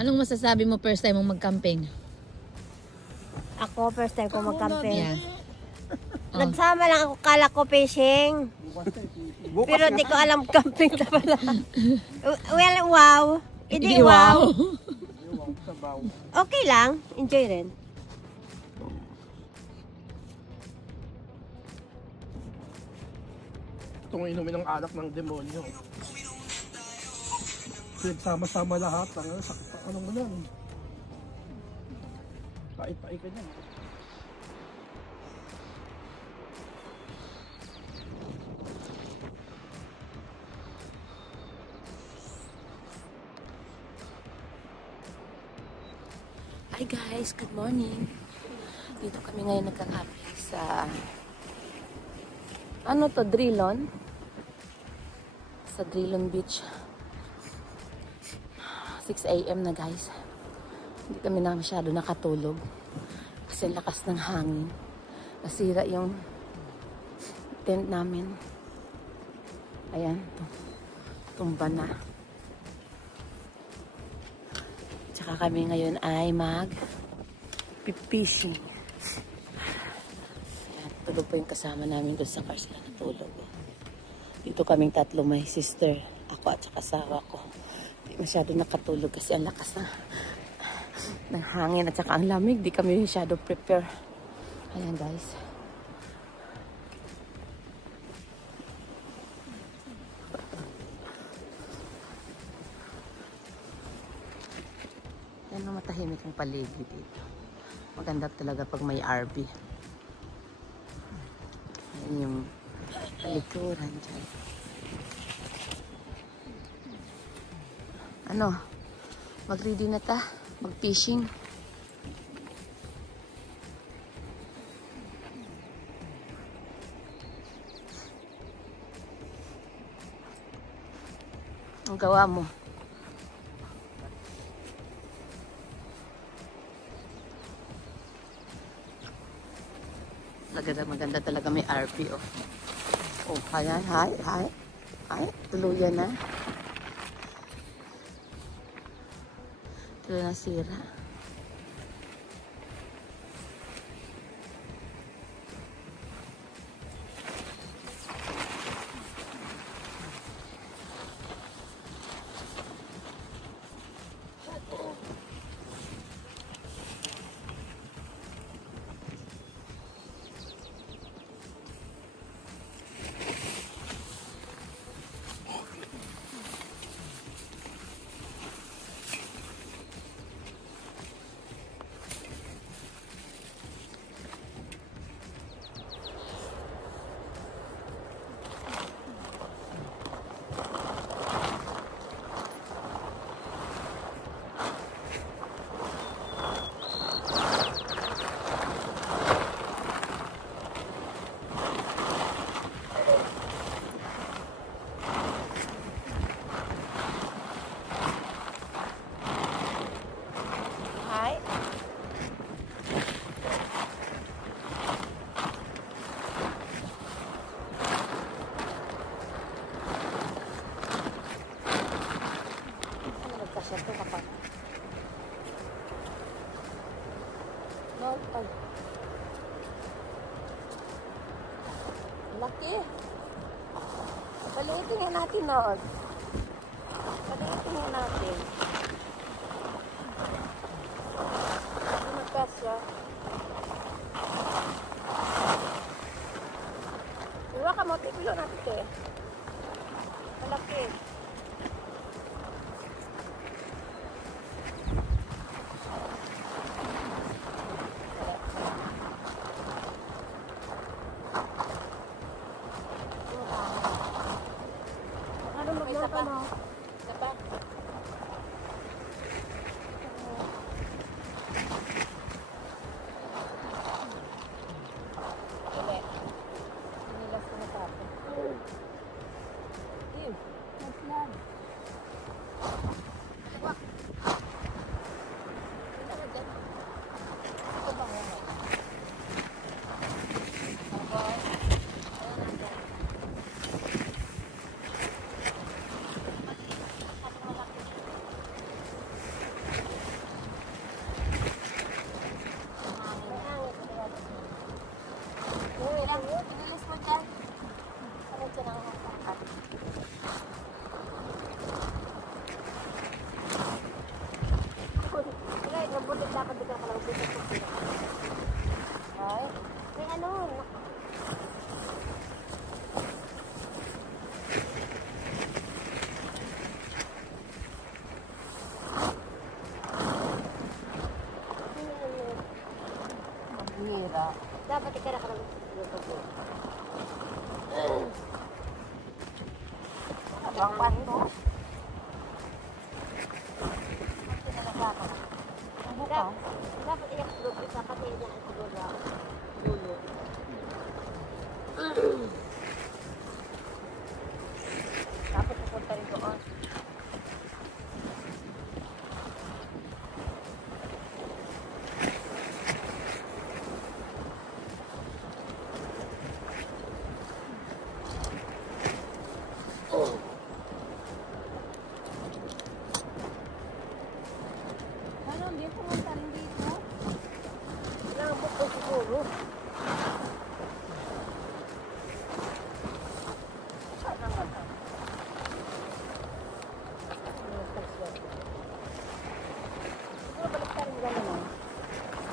Anong masasabi mo first time mong mag-camping? Ako, first time ko mag-camping. Yeah. Nagsama lang ako, kala ko fishing. Pero di ko alam camping na pala. Well, wow. Hindi wow. Okay lang. Enjoy rin. Itong inumin ng alak ng demonyo. Sama-sama lahat. Ano mo lang. Pait-pait ka dyan. Hi guys, good morning. Dito kami ngayon nagkakape sa ano to, Drilon. Sa Drilon Beach. 6 AM na guys. Hindi kami na masyado nakatulog kasi ang lakas ng hangin. Nasira yung tent namin. Ayan, tumba na. Tsaka kami ngayon ay mag-fishing. Ayan, tulog po yung kasama namin doon sa car, sila natulog. Dito kaming tatlo, may sister, ako at saka asawa ko. Hindi masyado nakatulog kasi ang lakas ng hangin at saka ang lamig. Di kami masyado prepare. Ayan guys. Yan ang matahimik ang paligid dito. Maganda talaga pag may RV. Yan yung palikuran dyan. Ano? Mag-ready na ta? Mag-fishing? Ang gawa mo? Maganda talaga may RP, oh. Oh, ayan, hi. Tuluyan na. Tuluyan na sira. Siyempre kapag laki. Paliitin nga natin, Nod. Paliitin nga natin. Hindi magkasya. Iwa ka mo, tikulo natin eh. Malaki. dapat ikara ka lang. Abang pato. Dapat iyak dulu kita pakai yang kedua dulu. Dapat pupunta rin doon.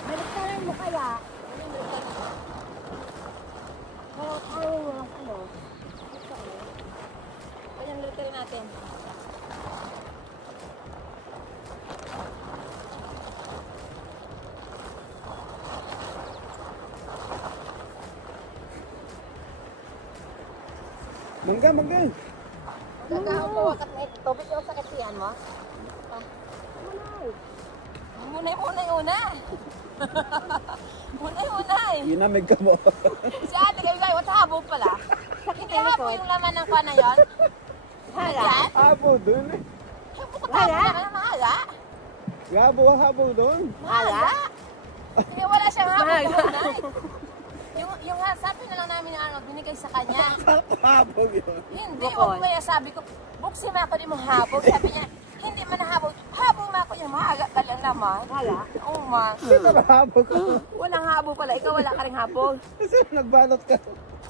Baliktaran mo kaya? Ayaw mo lang ano? Kanyang literal natin. Mangga, mangga. Magkakaw po wakat na ito. Tubig yung sakit siyan mo? Muna yung una. Muna yung una eh. Ginamig ka mo. Si ate kayo kayo, wata habog pala. Hindi habog yung laman ng kwa na yun. Hala. Habo dun eh. Habog ko tabo naman ang mahala. Habo doon. Mahala. Hindi wala siyang habog muna eh. Yung sabi na lang namin na ano, binigay sa kanya. Habo yun. Hindi, huwag mo sabi ko, buksin mo ako di mo habog. Sabi niya, hindi man nahabog. Habog mo ako yung maaga talang naman. Hala. Oo ma. Sino habo ka? Walang habog pala. Ikaw wala ka rin habog. Kasi nagbalot ka.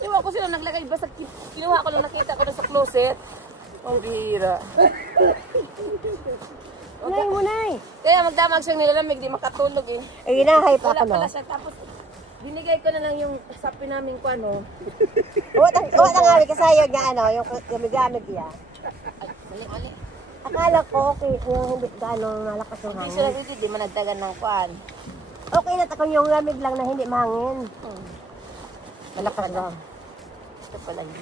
Iwan ko sila naglagay. Basta kinuha ko lang nakita ko na sa closet. Ang bihira. Unay mo na eh. Kaya magdamag siyang nilalamig, di makatulog eh. Eh, inahay pa Wala ka pala na. siya. Tapos, binigay ko na lang yung sapi namin ko ano. Wala nga kasayod nga ano, yung gamig-gamig yan. Ay, mali. Akala ko okay, yung hindi gano'ng malakas yung Hindi sila hangin. dito, di managdagan ng kwan. Okay na takon yung lamig lang na hindi mahangin. Malakas lang. Ito pala yun.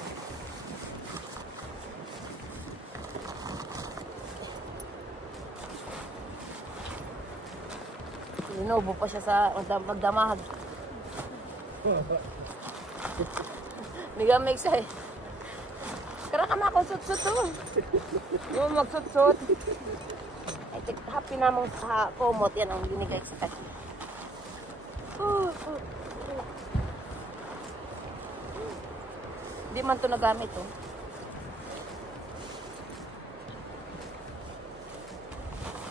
Linubo pa siya sa magdamahag. Nigamig siya eh. Karang ka makunsut-sut to. Yung magsutsut. Ay, happy namang sa komot yan ang binigay sa kanya. Hindi man ito nagamit oh.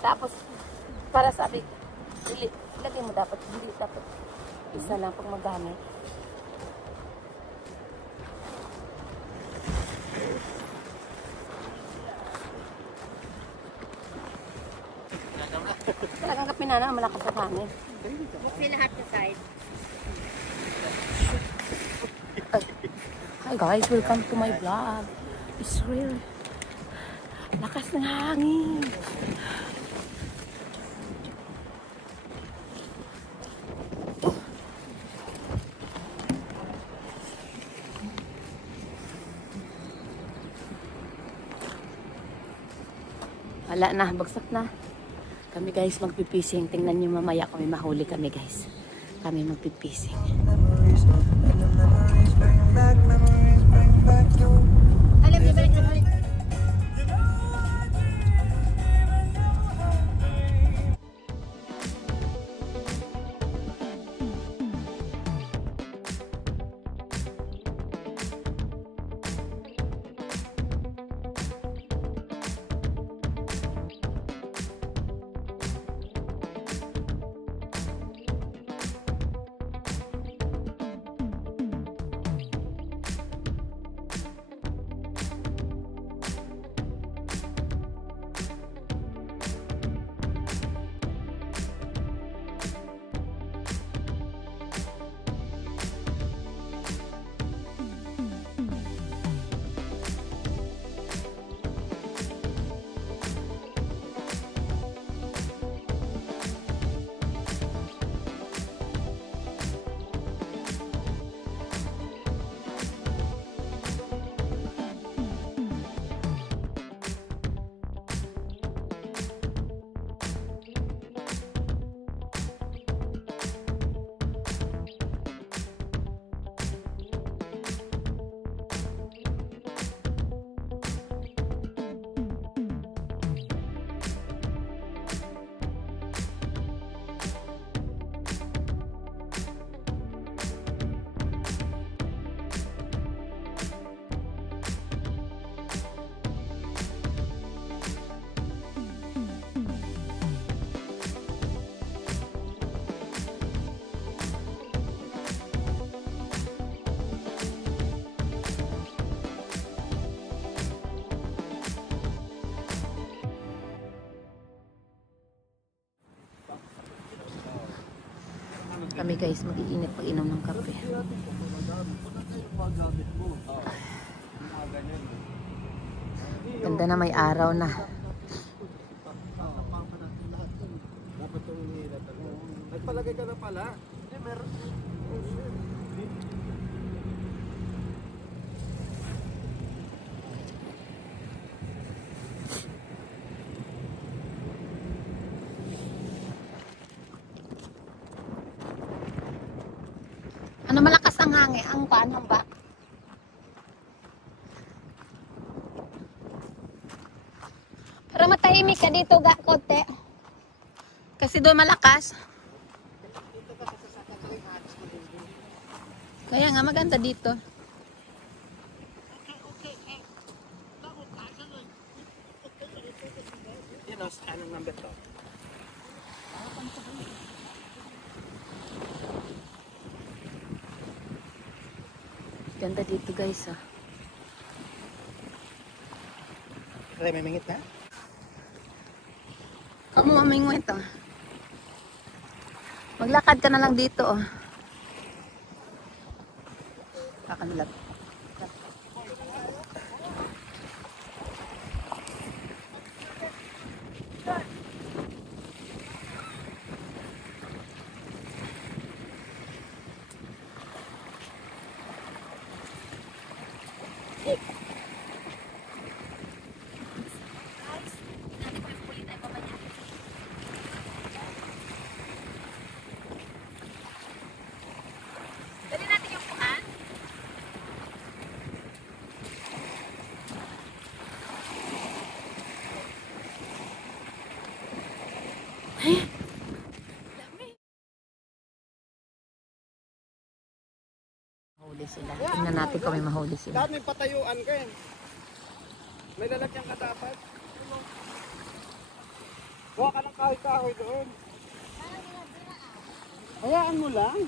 Tapos, para sabi, ilagay mo dapat, hindi dapat isa lang pag magamit. Talagang kapinana, malakas sa hangin. Bukli lahat sa side. Hi guys, welcome to my vlog. It's real. Lakas ng hangin. Wala na, bagsak na. Kami guys magpipising. Tingnan nyo mamaya kami mahuli kami guys. Kami magpipising. Alam niyo ba rin kami guys, mag-iinit pag-inom ng kape. Ganda na, may araw na. Nagpalagay ka na pala. Meron. Ano malakas ang hangin? Ang paanong ba? Para matahimik ka dito, kote. Kasi doon malakas. Kaya nga maganda dito. Yun o, anong number to? Ganda dito guys ah. Kaya may mingit na? Kamu mamingwit ah. Maglakad ka na lang dito oh. Kakanulat. Mahuli sila. Tingnan natin kung may mahuli sila. Dahil may patayuan ka eh. May lalagyan ka dapat. Gawa ka ng kahoy-kahoy doon. Hayaan mo lang.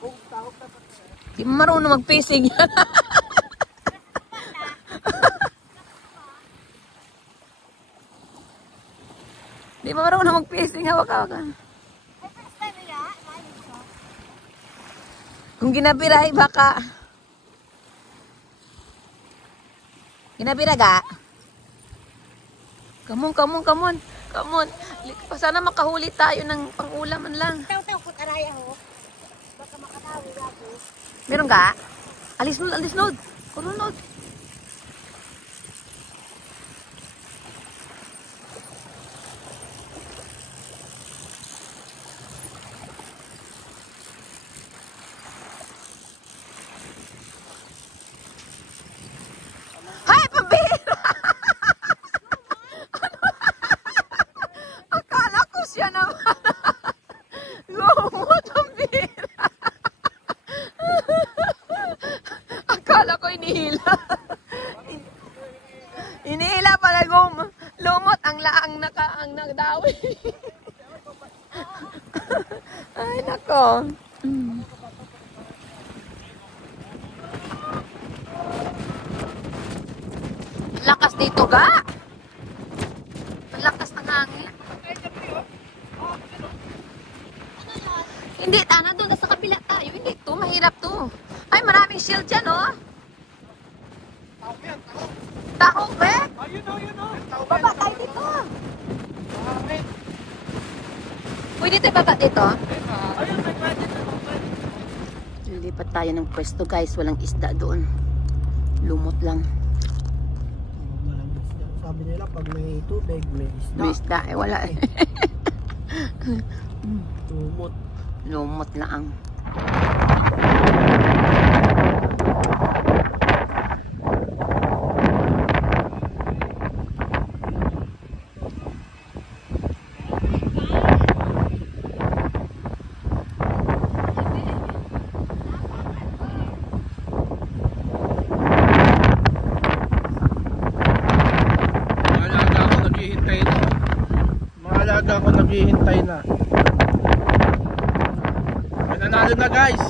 Kung tahok na Di mo marunong mag-fishing. Di mo marunong mag-fishing. Hawak-hawak ka. Kung ginabiray, baka. Ginabira ga? Come on, come on, come on. Come on. Sana makahuli tayo ng pang-ulaman lang. Taw-taw ko karaya ho. Baka makatawi ako. Meron ga? Alis nod, alis nod. Kurunod. Hay, pambira! Akala ko siya naman. Lumot, pambira. Akala ko inihila. Inihila pala lumot ang laang ang nagdawi. Ay, nako. Lakas dito ga. Ang lakas ng hangin. Hindi, tana doon. Sa kabila tayo. Hindi to. Mahirap to. Ay, maraming shield dyan, oh. Tahong, eh? Ayun o. Baba tayo dito. Pwede tayo baba dito? Ayun, may pwede na naman. Lilipat tayo ng pwesto, guys. Walang isda doon. Lumot lang. Sabi nila pag may tubig, may isda. May isda. Eh, wala. Tumot. Lumot lang. Mahalaga ako naghihintay na. Nanalo na guys.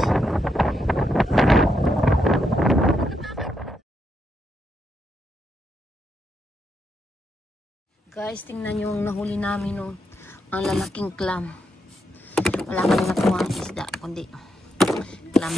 Guys, tingnan nyo yung nahuli namin, oh. Ang lalaking clam. Wala kami nakuha isda, kundi clam